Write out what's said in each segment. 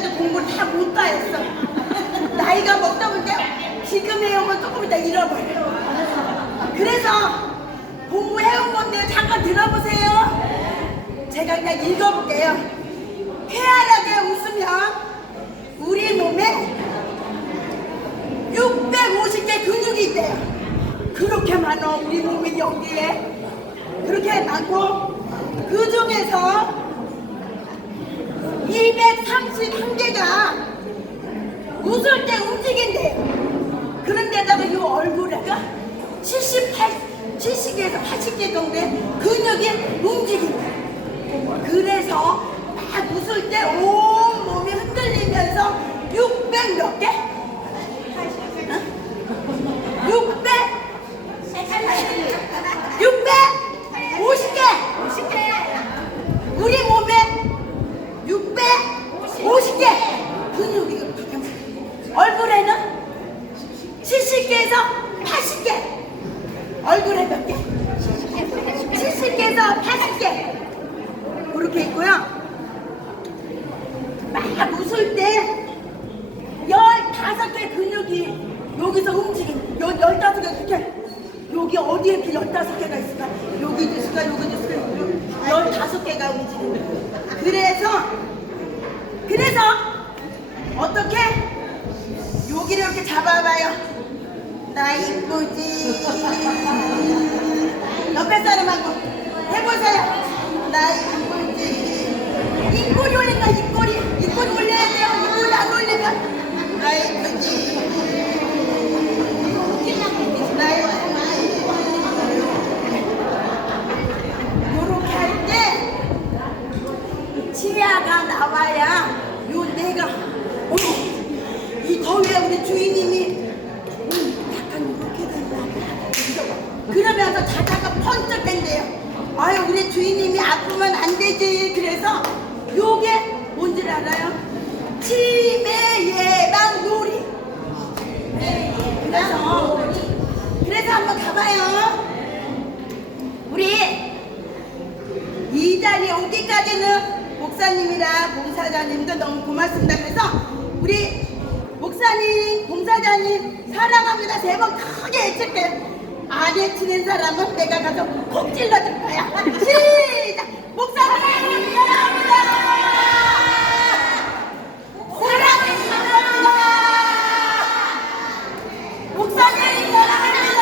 때까지 공부를 다 못 다 했어. 나이가 먹다 보니까 지금의 형은 조금 이따 잃어버려. 그래서 공부해온 건데 잠깐 들어보세요. 제가 그냥 읽어볼게요. 쾌활하게 웃으면 우리 몸에 650개 근육이 있대요. 그렇게 많아, 어, 우리 몸이 여기에 그렇게 많고 그 중에서 231개가 웃을 때 움직인대요. 그런데다가 이 얼굴에가 78, 70개에서 80개 정도의 근육이 움직인대요. 그래서 막 웃을 때 온 몸이 흔들리면서 600 몇 개? 600? 650개! 50개! 우리 몸에 650개 근육이 이렇게 얼굴에는 70개에서 80개 얼굴에 몇 개? 70개에서 80개 그렇게 있고요 막 웃을 때 15개 근육이 여기서 움직임 여, 15개 이렇게. 여기 어디에 이렇게 15개가 있을까? 여기도 있을까? 여기도 있을까? 15개가 움직이는 그래서 그래서 어떻게? 여기를 이렇게 잡아봐요. 나 이쁘지? 옆에 사람하고 해보세요. 나 이쁘지? 입꼬리 올린다 입꼬리? 입꼬리 올려야 돼요 입꼬리 안 올리면 나 이쁘지 나 이쁘지 요렇게 할 때 치아가 나와야 요 내가 어머 이 더위에 우리 주인님이 음, 약간 이렇게 된다 그러면서 자다가 펀쩍 댄대요 아유 우리 주인님이 아프면 안 되지 그래서 요게 뭔지 알아요? 치매 예방 놀이 그래서 그래서 한번 가봐요 우리 이 자리에 오기까지는 목사님이랑 봉사자님도 너무 고맙습니다. 그래서 우리 목사님, 봉사자님 사랑합니다. 세 번 크게 외칠게. 안 외치는 사람은 내가 가서 콕 찔러줄 거야. 시작! 목사님 사랑합니다. 사랑합니다. 목사님 사랑합니다.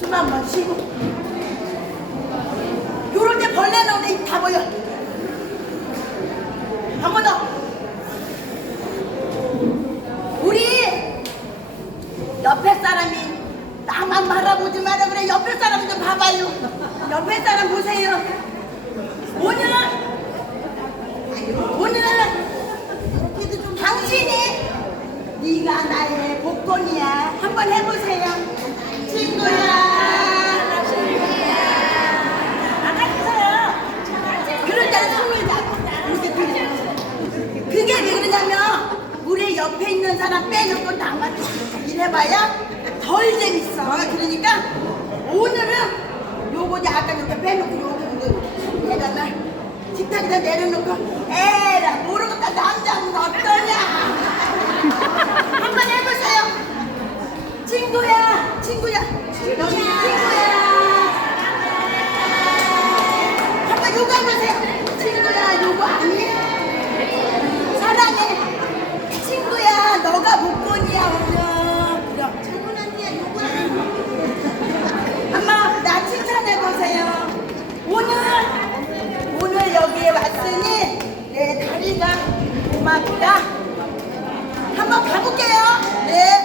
숨 한 번 쉬고. 요럴 때 벌레 나오네 입 다 보여 한 번 더 우리 옆에 사람이 바라보지 마라 그래. 옆에 사람 좀 봐봐요. 옆에 사람 보세요. 오늘 오늘 당신이 네가 나의 복권이야. 한번 해보세요. 친구야. 손을 잡아. 이렇게 그래. 그게 왜 그러냐면 우리 옆에 있는 사람 빼놓고 나만 이래봐야 덜 재밌어. 그러니까 오늘은 요거 이제 아까 이렇게 빼놓고 요거 이거 내가 식탁에다 내려놓고 에라 모르고 다. 남자는 어떠냐? 한번 해보세요. 친구야 친구야. 친구야. 친구야. 한번 요거 해보세요. 감사합니다. 한번 가볼게요. 네.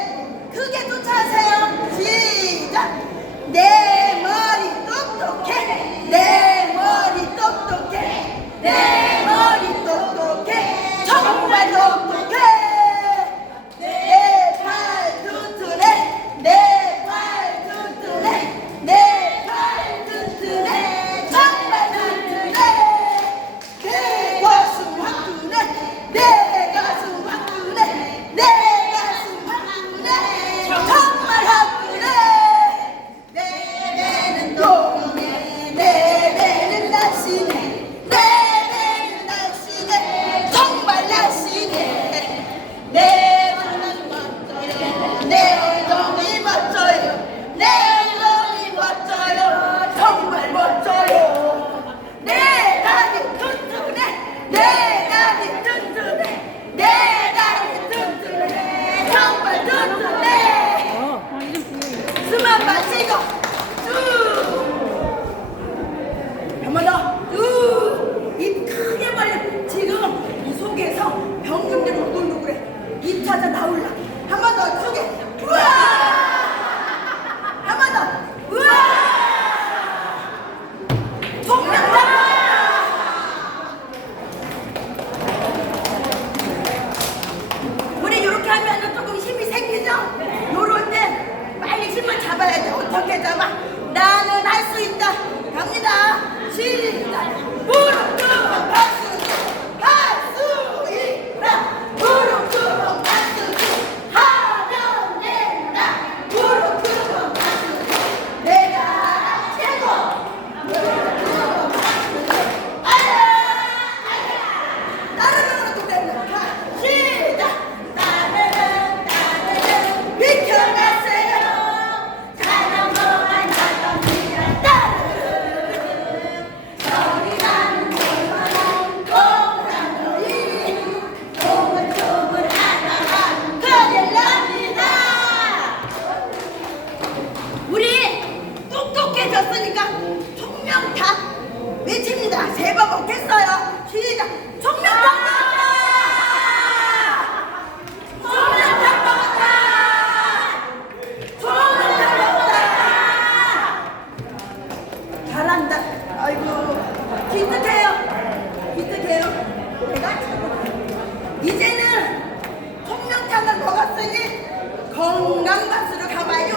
우리는 통영탕을 먹었으니 건강맛으로 가봐요.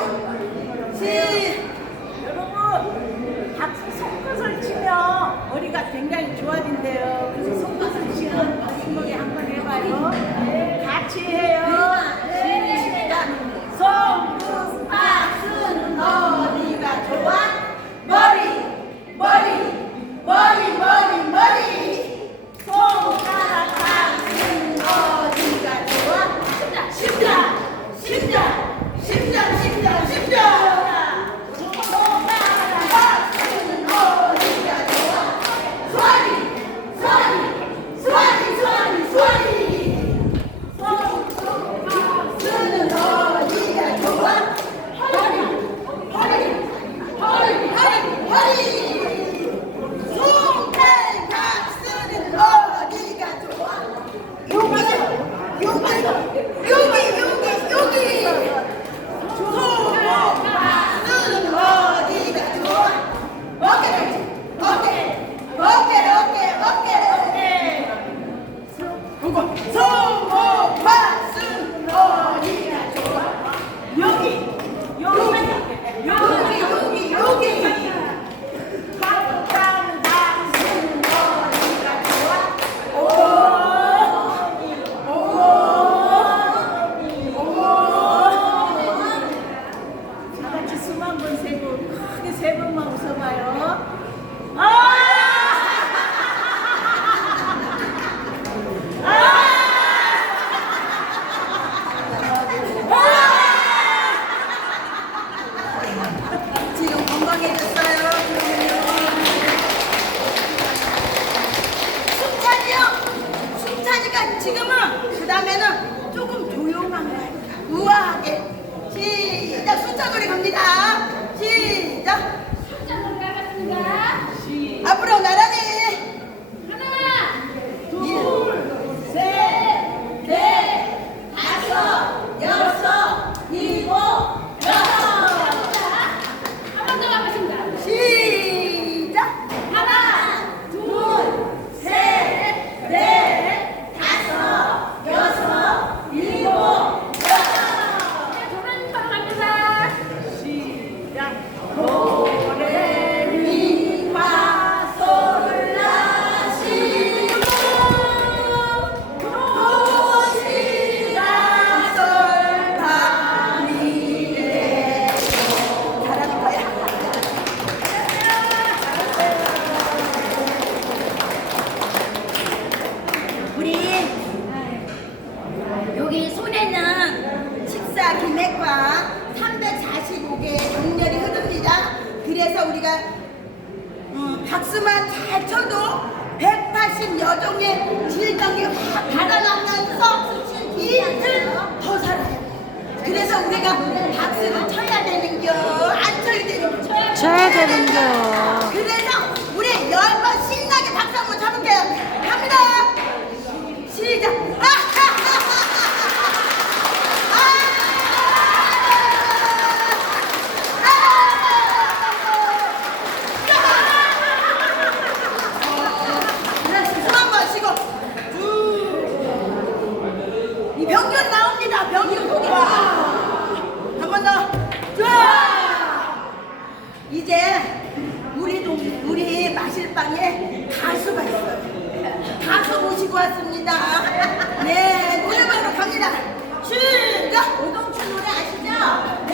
시 여러분 같이 손끝을 치면 머리가 굉장히 좋아진대요. 그래서 손끝을 치는 운동에 한번 해봐요. 같이 해요. 머리 머리 머리 머리 박수만 잘 쳐도 180여종의 질병이 확 달아나면서 이틀 더 살아요. 그래서 우리가 박수를 쳐야 되는겨. 안 쳐야 되는겨. 쳐야 되는겨. 그래서 우리 열 번 신나게 박수 한번 쳐볼게요. 갑니다. 시작. 아! 좋았습니다. 네, 노래방으로 갑니다. 출격! 오동춘 노래 아시죠?